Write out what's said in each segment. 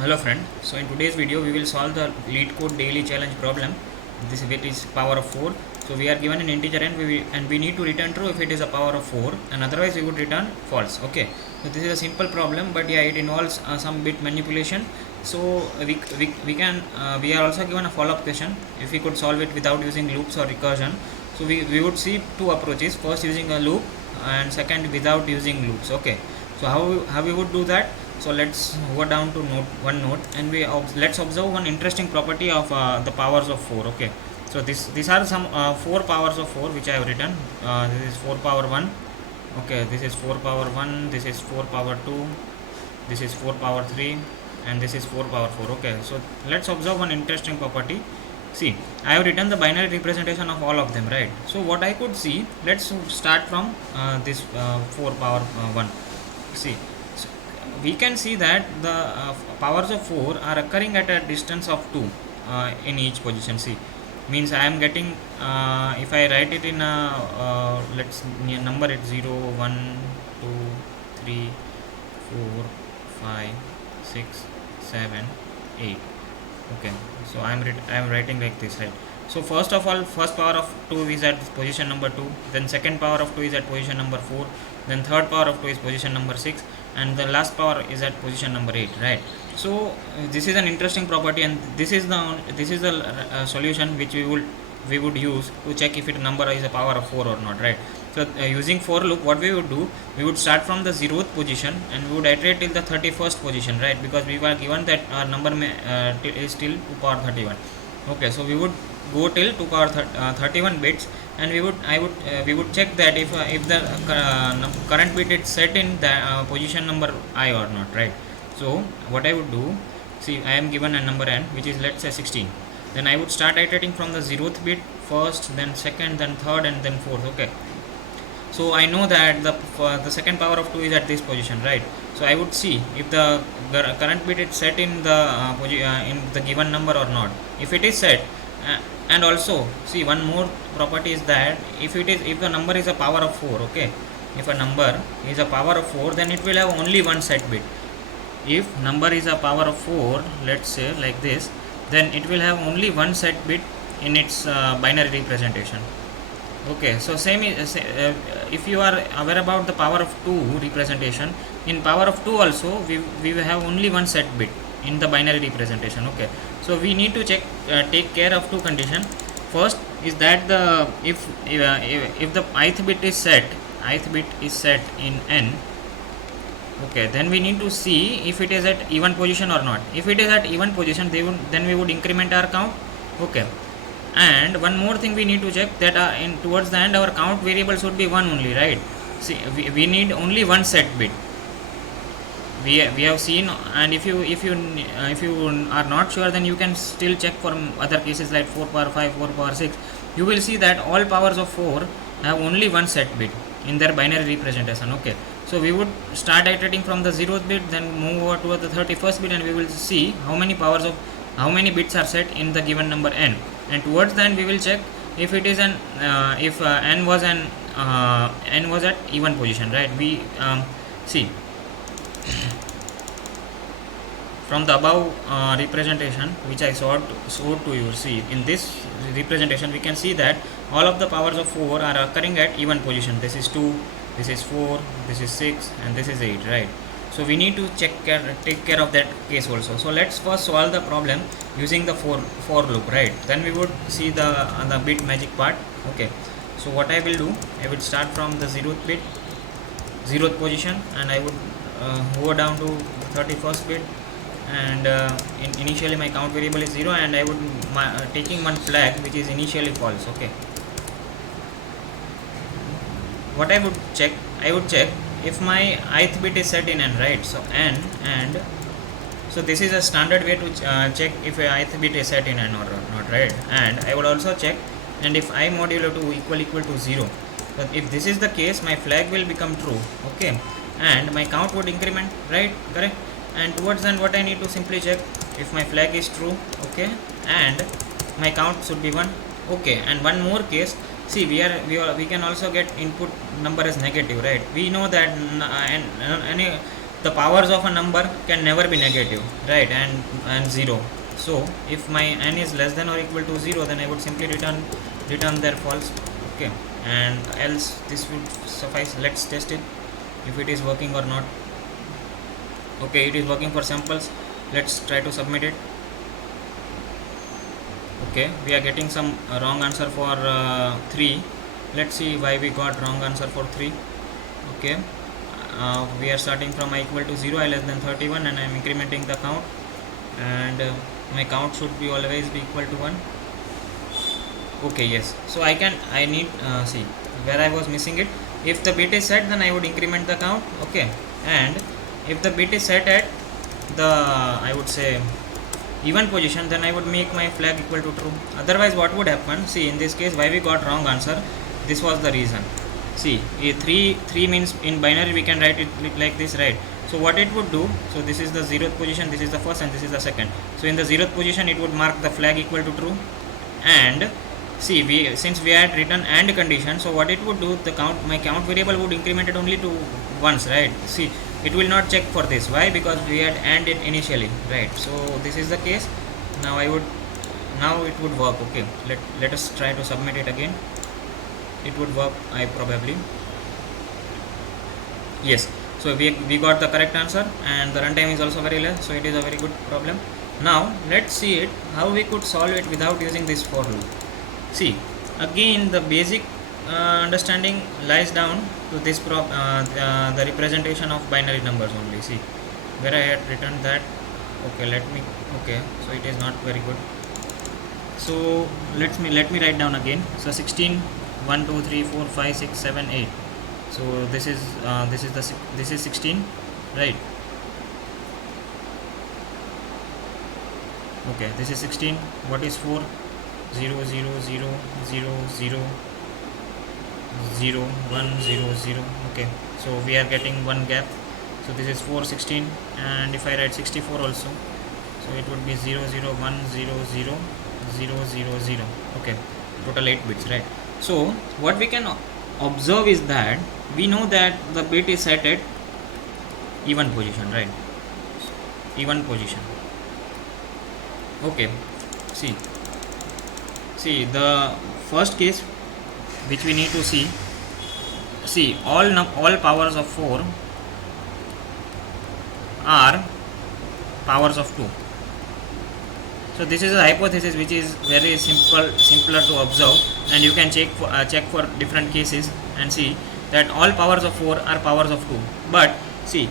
Hello friend, so in today's video we will solve the Leetcode daily challenge problem. This bit is power of 4. So we are given an integer and we need to return true if it is a power of 4, and otherwise we would return false. Okay, so this is a simple problem, but yeah, it involves some bit manipulation. So we are also given a follow-up question if we could solve it without using loops or recursion. So we would see two approaches, first using a loop and second without using loops. Okay, so how we would do that? So let's go down to note and let's observe one interesting property of the powers of 4. Okay, so these are some 4 powers of 4 which I have written. This is 4 power 1. Okay, this is 4 power 1, this is 4 power 2, this is 4 power 3, and this is 4 power 4. Okay, so let's observe one interesting property. See, I have written the binary representation of all of them, right? So what I could see, let's start from this 4 power 1. See, so we can see that the powers of 4 are occurring at a distance of 2 in each position. See, means I am getting, if I write it in a, let's number it 0, 1, 2, 3, 4, 5, 6, 7, 8. Okay, so I am writing like this, right? So first of all, first power of 2 is at position number 2, then second power of 2 is at position number 4, then third power of 2 is position number 6, and the last power is at position number 8, right? So this is an interesting property, and this is the solution which we would use to check if it number is a power of 4 or not, right? So using for loop, what we would do, we would start from the 0th position and we would iterate till the 31st position, right? Because we were given that our number is till 2 power 31. Okay, so we would go till 2 power 31 bits, and we would check that if the current bit is set in the position number I or not, right? So what I would do, see, I am given a number n which is, let's say, 16. Then I would start iterating from the 0th bit first, then second, then third, and then fourth. Okay, so I know that the second power of 2 is at this position, right? So I would see if the current bit is set in in the given number or not. If it is set, and also see, one more property is that if the number is a power of 4, okay, if a number is a power of 4, then it will have only one set bit. If number is a power of 4, let's say like this, then it will have only one set bit in its binary representation. Okay, so same is, if you are aware about the power of 2 representation, in power of 2 also we have only one set bit in the binary representation. Okay, so we need to take care of two conditions. First is that if the ith bit is set in n, okay, then we need to see if it is at even position or not. If it is at even position, then we would increment our count. Okay, and one more thing we need to check, that towards the end our count variable should be 1 only, right? See, we need only one set bit. We have seen, and if you are not sure, then you can still check for other cases like 4 power 5, 4 power 6. You will see that all powers of 4 have only one set bit in their binary representation. Okay, so we would start iterating from the 0th bit, then move over to the 31st bit, and we will see how many bits are set in the given number n, and towards the end we will check if it is if n was at even position, right? We see, from the above representation which I showed to you, see, in this representation we can see that all of the powers of 4 are occurring at even position. This is 2, this is 4, this is 6, and this is 8, right? So we need to take care of that case also. So let's first solve the problem using the for loop, right? Then we would see the bit magic part. Okay, so what I will do, I will start from the 0th position, and I would go down to the 31st bit, and initially my count variable is 0, and I would taking one flag which is initially false. Okay, what I would check if my ith bit is set in n, right? So n, and so this is a standard way to check if a ith bit is set in n or not, right? And I would also check, and if I modulo 2 equal to 0, but if this is the case, my flag will become true. Okay, and my count would increment, right? Correct. And towards then, what I need to simply check if my flag is true. Okay, and my count should be 1. Okay, and one more case, see, we can also get input number as negative, right? We know that the powers of a number can never be negative, right, and 0. So if my n is less than or equal to 0, then I would simply return their false. Okay, and else this would suffice. Let's test it if it is working or not. Okay, it is working for samples. Let's try to submit it. Okay, we are getting some wrong answer for 3. Let's see why we got wrong answer for 3. Okay, we are starting from I equal to 0, I less than 31, and I am incrementing the count, and my count should be always be equal to 1. Okay, yes, so I need see where I was missing it. If the bit is set, then I would increment the count. Okay, and if the bit is set at the, I would say, even position, then I would make my flag equal to true. Otherwise what would happen, see in this case why we got wrong answer, this was the reason. See, 3 means in binary we can write it like this, right? So what it would do, so this is the 0th position, this is the first, and this is the second. So in the 0th position it would mark the flag equal to true, and see, since we had written AND condition, so what it would do, my count variable would increment it only to once, right? See, it will not check for this. Why? Because we had AND it initially, right? So this is the case. Now it would work. Okay, let us try to submit it again. It would work, I probably. Yes, so we got the correct answer, and the runtime is also very less, so it is a very good problem. Now let's see it how we could solve it without using this for loop. See, again the basic understanding lies down to this the representation of binary numbers only. See where I had written that. Okay, okay, so it is not very good. So let me write down again. So 16, 1 2 3 4 5 6 7 8. So this is 16, right? Okay, this is 16. What is 4? 0 0 0 0 0 0 1 0 0. Okay, so we are getting one gap. So this is 4 16, and if I write 64 also, so it would be 0 0 1 0 0 0 0 0. Okay, total 8 bits, right? So what we can observe is that we know that the bit is set at even position, right? Even position. Okay, see the first case which we need to see all powers of 4 are powers of 2. So this is a hypothesis which is very simpler to observe, and you can check for different cases and see that all powers of 4 are powers of 2. But see,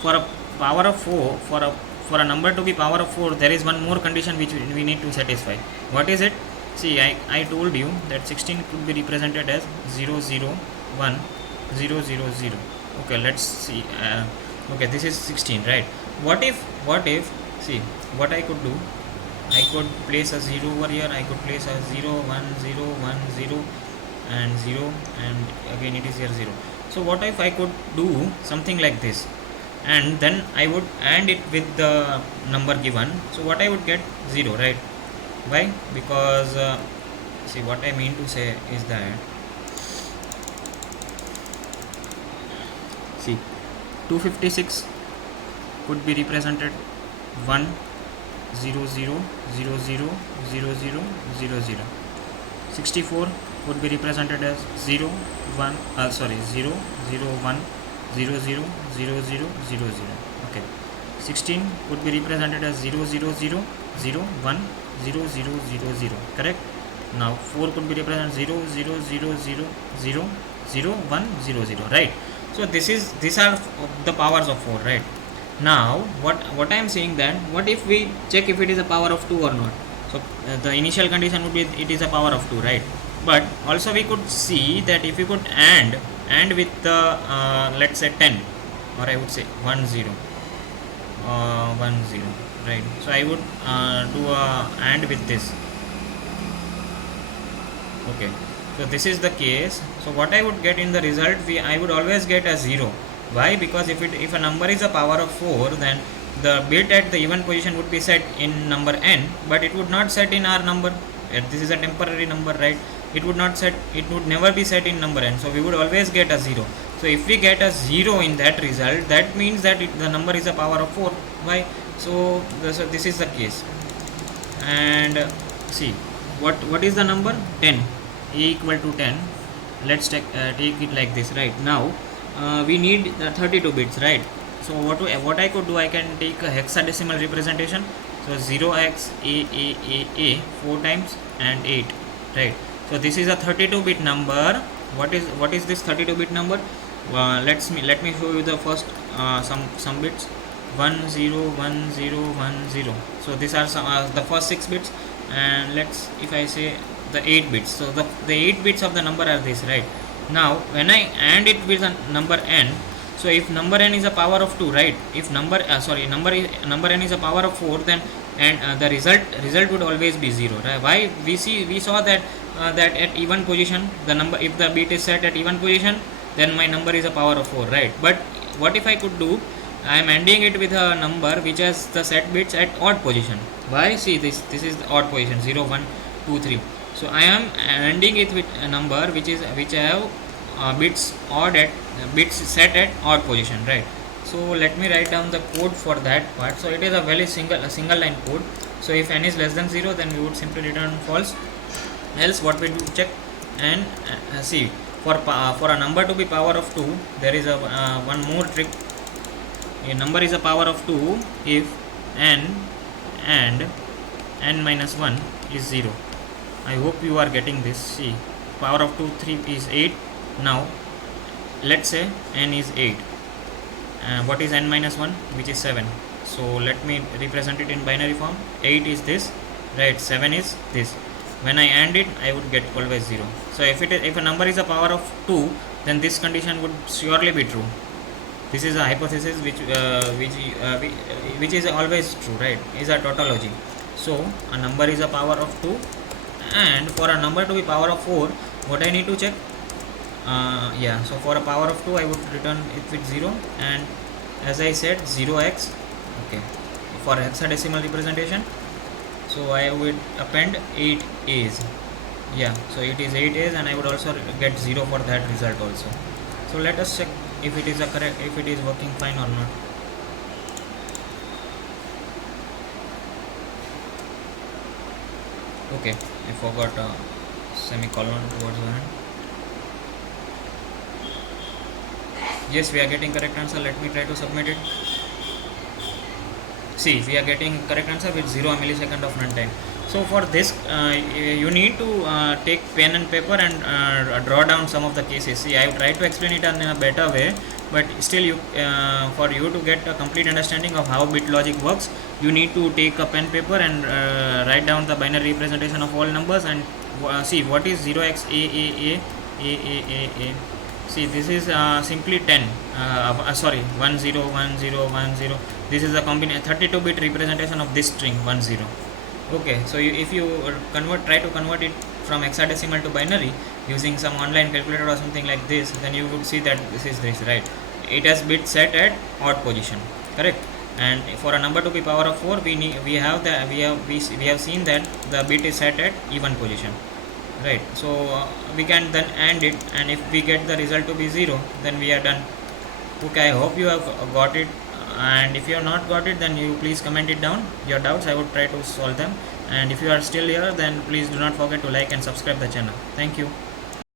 for a power of 4, for a number to be power of 4, there is one more condition which we need to satisfy. What is it? See, I told you that 16 could be represented as 0 0 1 0 0 0. Okay, let's see. Okay, this is 16, right? What if see what I could do, I could place a 0 over here, I could place a 0 1 0 1 0 and 0, and again it is here 0. So what if I could do something like this, and then I would AND it with the number given? So what I would get? 0, right? Why? Because see, what I mean to say is that, see, 256 could be represented 1 0 0 0 0 0 0 0 0. 64 would be represented as 0 1 0 0 1 0 0 0 0 0 0. Okay, 16 would be represented as 0 0 0 0 1 0 0 0 0. Correct? Now 4 could be represented 0 0 0 0 0 0 1 0 0. Right? So these are the powers of 4, right? Now what I am saying, that what if we check if it is a power of 2 or not? So the initial condition would be it is a power of 2, right? But also we could see that if we could AND with the let's say 10, or I would say 1 0 1 0, right? So I would do a AND with this. Okay, so this is the case. So what I would get in the result, I would always get a 0. Why? Because if a number is a power of 4, then the bit at the even position would be set in number n, but it would not set in our number. This is a temporary number, right? It would never be set in number n, so we would always get a 0. So if we get a 0 in that result, that means that the number is a power of 4. Why? So this is the case. And see, what is the number? 10. A equal to 10. Let's take it like this. Right now we need 32 bits, right? So what I could do, I can take a hexadecimal representation. So 0x a 4 times and 8, right? So this is a 32 bit number. What is this 32 bit number? Let me show you the first some bits. 1 0 1 0 1 0. So these are the first 6 bits. And if I say the 8 bits, so the 8 bits of the number are this, right? Now when I AND it with a number n, so if number n is a power of 2, right? If number n is a power of 4, then and the result would always be 0, right? Why? We saw that that at even position, the number, if the bit is set at even position, then my number is a power of 4, right? But what if I could do, I am ending it with a number which has the set bits at odd position. Why? See, this is the odd position, 0 1 2 3. So I am ending it with a number which have bits set at odd position, right? So let me write down the code for that part. So it is a very single line code. So if n is less than 0, then we would simply return false. Else what we do, check and see, for a number to be power of 2, there is a one more trick. A number is a power of 2 if n and n minus 1 is 0. I hope you are getting this. See, power of 2 3 is 8. Now let's say n is 8. What is n minus 1? Which is 7. So let me represent it in binary form. 8 is this, right? 7 is this. When I AND it, I would get always 0. So if a number is a power of 2, then this condition would surely be true. This is a hypothesis which is always true, right? Is a tautology. So a number is a power of 2, and for a number to be power of 4, what I need to check? So for a power of 2, I would return it with 0, and as I said, 0x. Okay, for hexadecimal representation, so I would append 8 A's. Yeah, so it is 8 A's, and I would also get 0 for that result also. So let us check if it is if it is working fine or not. Okay, I forgot a semicolon towards the end. Yes, we are getting correct answer. Let me try to submit it. See, we are getting correct answer with 0 millisecond of runtime. So for this, you need to take pen and paper and draw down some of the cases. See, I have tried to explain it in a better way, but still, for you to get a complete understanding of how bit logic works, you need to take a pen paper and write down the binary representation of all numbers and see what is 0x a. See, this is simply 10. 1 0 1 0 1 0. This is a 32-bit representation of this string 1 0. Okay, so if you try to convert it from hexadecimal to binary using some online calculator or something like this, then you would see that this is this, right? It has bit set at odd position, correct? And for a number to be power of 4, we have seen that the bit is set at even position, right? So we can then AND it, and if we get the result to be 0, then we are done. Okay, I hope you have got it, and if you have not got it, then you please comment it down, your doubts. I would try to solve them, and if you are still here, then please do not forget to like and subscribe the channel. Thank you.